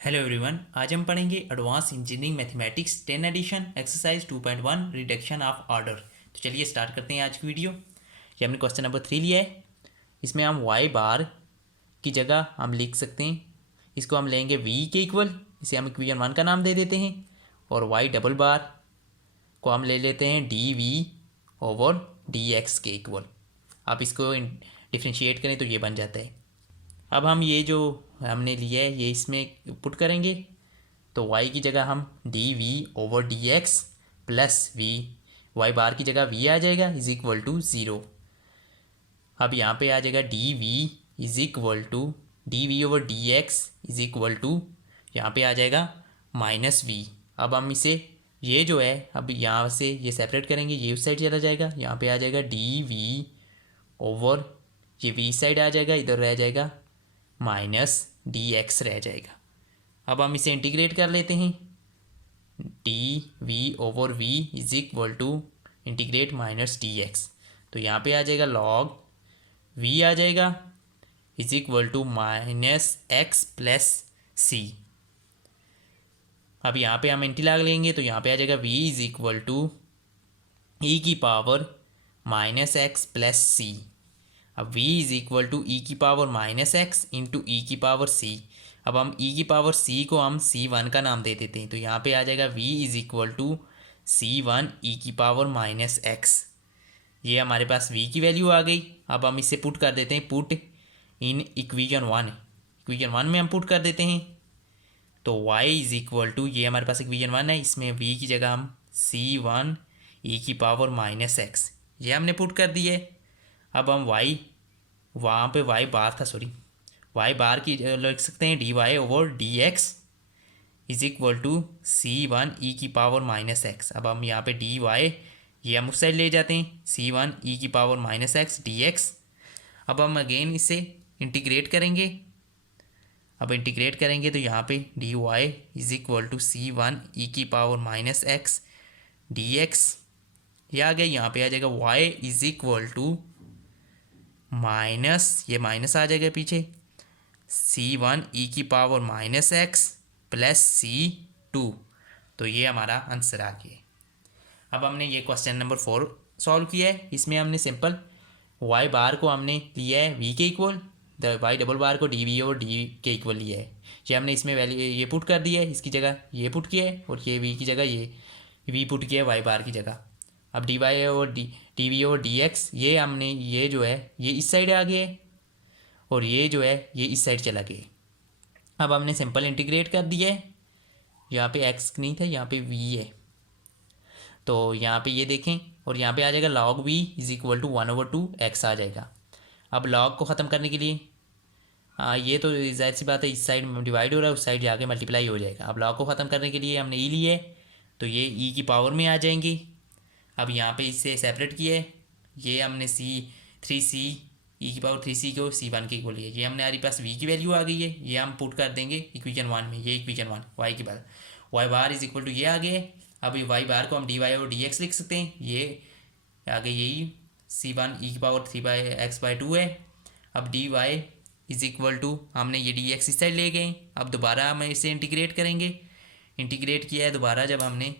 Hello everyone, आज हम पढ़ेंगे advance engineering mathematics 10 edition exercise 2.1 reduction of order. तो चलिए स्टार्ट करते हैं आज की वीडियो। ये हमने क्वेश्चन नंबर 3 लिया है। इसमें हम वाई बार की जगह हम लिख सकते हैं, इसको हम लेंगे वी के इक्वल, इसे हम इक्वेशन 1 का नाम दे देते हैं। और वाई डबल बार को हम ले लेते हैं d v over d x के इक्वल। आप इसको डिफ्रेंशिएट करें तो ये बन जाता है। अब हम ये जो हमने लिया है ये इसमें पुट करेंगे, तो y की जगह हम d v over d x plus v, y bar की जगह v आ जाएगा इज इक्वल टू ज़ीरो। अब यहाँ पे आ जाएगा d v is equal to d v over d x is equal to, यहाँ पे आ जाएगा माइनस वी। अब हम इसे ये जो है अब यहाँ से ये सेपरेट करेंगे, ये उस साइड चला जाएगा, यहाँ पे आ जाएगा डी वी ओवर ये वी साइड आ जाएगा, इधर रह जाएगा माइनस डी एक्स रह जाएगा। अब हम इसे इंटीग्रेट कर लेते हैं, d v over v is equal to integrate minus d x, तो यहाँ पे आ जाएगा लॉग वी आ जाएगा is equal to minus x plus c. अब यहाँ पे हम इंटीग्रल लेंगे तो यहाँ पे आ जाएगा वी इज इक्वल टू ई की power minus x plus c. अब v इज इक्वल टू ई की पावर माइनस एक्स इंटू ई की पावर सी। अब हम e की पावर c को हम c1 का नाम दे देते हैं, तो यहाँ पे आ जाएगा v is equal to c1 e की पावर माइनस एक्स। ये हमारे पास v की वैल्यू आ गई। अब हम इसे पुट कर देते हैं, पुट इन इक्वेशन 1। इक्वेशन 1 में हम पुट कर देते हैं, तो y इज इक्वल टू, ये हमारे पास इक्वेशन 1 है, इसमें v की जगह हम c1 ई की पावर माइनस एक्स ये हमने पुट कर दी है। अब हम y, वहाँ पे y बार था, सॉरी, y बार की लिख सकते हैं d y over d x is equal to c1 e की पावर माइनस एक्स। अब हम यहाँ पे डी वाई ये हम उस साइड ले जाते हैं, c1 ई की power minus x d x. अब हम अगेन इसे इंटीग्रेट करेंगे। अब इंटीग्रेट करेंगे तो यहाँ पे d y is equal to c1 e की power minus x d x, ये आ गया। यहाँ पे आ जाएगा y is equal to minus, ये माइनस आ जाएगा पीछे, c1 ई की power minus x plus c2। तो ये हमारा आंसर आ गया। अब हमने ये क्वेश्चन नंबर 4 सॉल्व किया है। इसमें हमने सिंपल y बार को हमने लिया है v के इक्वल, द y डबल बार को डी वी और डी के इक्वल लिया है। ये हमने इसमें वैल्यू ये पुट कर दिया है, इसकी जगह ये पुट किया है, और ये v की जगह ये v पुट किया है y बार की जगह। अब डी वाई और डी वी और डी एक्स ये हमने, ये जो है ये इस साइड आ गया है, और ये जो है ये इस साइड चला गया। अब हमने सिंपल इंटीग्रेट कर दिया है, यहाँ पे x नहीं था, यहाँ पे v है, तो यहाँ पे ये देखें, और यहाँ पे आ जाएगा log v is equal to 1/2 x आ जाएगा। अब log को ख़त्म करने के लिए ये तो जाहिर सी बात है, इस साइड में डिवाइड हो रहा है, उस साइड जाके मल्टीप्लाई हो जाएगा। अब log को ख़त्म करने के लिए हमने e लिए है, तो ये e की पावर में आ जाएंगे। अब यहाँ पे इससे सेपरेट किया है, ये हमने c3c ई की पावर 3c को c1 के इक्वल लिया, ये हमने हमारे पास v की वैल्यू आ गई है, ये हम पुट कर देंगे इक्वेशन 1 में। ये इक्वेशन 1 y की bar y bar is equal to ये आ गया है। अब ये y बार को हम डी वाई और डी एक्स लिख सकते हैं, ये आगे यही c1 ई की पावर 3/x/2 है। अब d y is equal to, हमने ये डी एक्स इस साइड ले गए। अब दोबारा हम इसे इंटीग्रेट करेंगे, इंटीग्रेट किया है दोबारा जब हमने,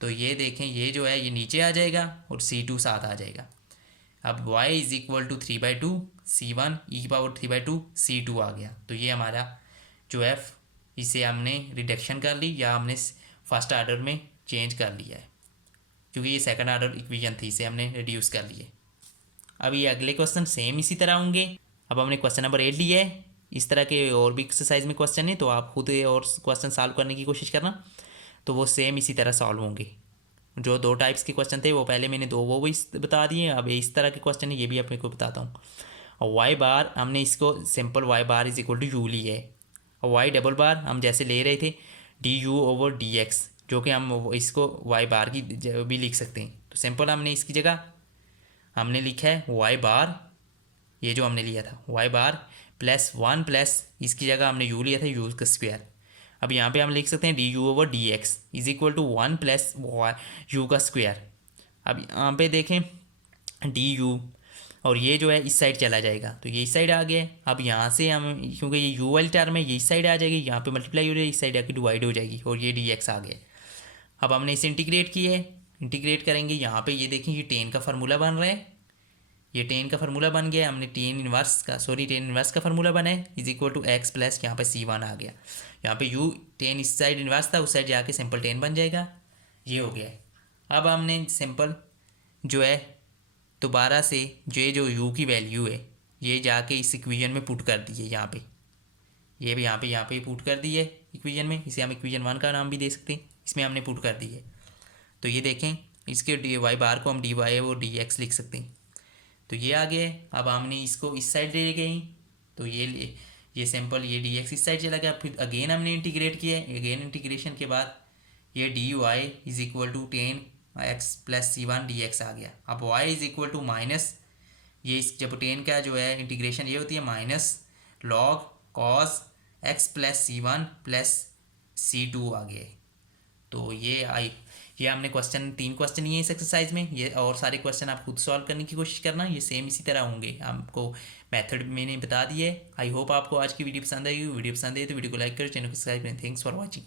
तो ये देखें ये जो है ये नीचे आ जाएगा और c2 साथ आ जाएगा। अब y is equal to 3/2 c1 e की पावर 3/2 c2 आ गया। तो ये हमारा जो है इसे हमने रिडक्शन कर ली, या हमने फर्स्ट आर्डर में चेंज कर लिया है, क्योंकि ये सेकंड आर्डर इक्वेशन थी, इसे हमने रिड्यूस कर लिए। अब ये अगले क्वेश्चन सेम इसी तरह होंगे। अब हमने क्वेश्चन नंबर 8 लिया है। इस तरह के और भी एक्सरसाइज में क्वेश्चन है, तो आप खुद और क्वेश्चन सॉल्व करने की कोशिश करना, तो वो सेम इसी तरह सॉल्व होंगे। जो 2 टाइप्स के क्वेश्चन थे वो पहले मैंने वो भी बता दिए, अब इस तरह के क्वेश्चन है ये भी आपको बताता हूँ। और वाई बार हमने इसको simple y bar is equal to u ली है, और वाई डबल बार हम जैसे ले रहे थे D u over d x, जो कि हम इसको वाई बार की भी लिख सकते हैं। तो सिंपल हमने इसकी जगह हमने लिखा है वाई बार, ये जो हमने लिया था वाई बार प्लस 1 प्लस इसकी जगह हमने यू लिया था यू का स्क्वायर। अब यहाँ पे हम लिख सकते हैं d u over d x is equal to 1 plus u का स्क्वायर। अब यहाँ पे देखें डी यू और ये जो है इस साइड चला जाएगा, तो ये इस साइड आ गया। अब यहाँ से हम, क्योंकि ये यू वाली टर्म है, ये इस साइड आ जाएगी, यहाँ पे मल्टीप्लाई हो जाएगी, इस साइड आके डिवाइड हो जाएगी, और ये डी एक्स आ गया। अब हमने इसे इंटीग्रेट किया है, इंटीग्रेट करेंगे, यहाँ पे ये देखें ये टेन का फार्मूला बन रहा है, ये टेन का फार्मूला बन गया। हमने टेन इनवर्स का फार्मूला बना है, is equal to x plus यहाँ पे C1 आ गया। यहाँ पे यू टेन इस साइड इनवर्स था, उस साइड जाके सिंपल टेन बन जाएगा, ये हो गया है। अब हमने सिंपल जो है दोबारा से जो यू की वैल्यू है ये जाके इस इक्वेशन में पुट कर दी है, यहाँ पे ये भी यहाँ पे पुट कर दी है इक्वेशन में। इसे हम इक्वेशन 1 का नाम भी दे सकते हैं, इसमें हमने पुट कर दी है। तो ये देखें इसके डी वाई बार को हम डी वाई और डी एक्स लिख सकते हैं, तो ये आ गया है। अब हमने इसको इस साइड ले गए, तो ये सिंपल ये डी एक्स इस साइड चला गया। फिर अगेन हमने इंटीग्रेट किया है, अगेन इंटीग्रेशन के बाद ये d y is equal to ten x plus C1 d x आ गया। अब y is equal to minus, ये इस जब टेन का जो है इंटीग्रेशन ये होती है minus log cos x plus C1 plus C2 आ गया। तो ये हमने तीन क्वेश्चन ये इस एक्सरसाइज में, ये और सारे क्वेश्चन आप खुद सॉल्व करने की कोशिश करना, ये सेम इसी तरह होंगे। आपको मेथड मैंने बता दिया है। आई होप आपको आज की वीडियो पसंद आई। वीडियो पसंद है तो वीडियो को लाइक करें, चैनल को सब्सक्राइब करें। Thanks for watching.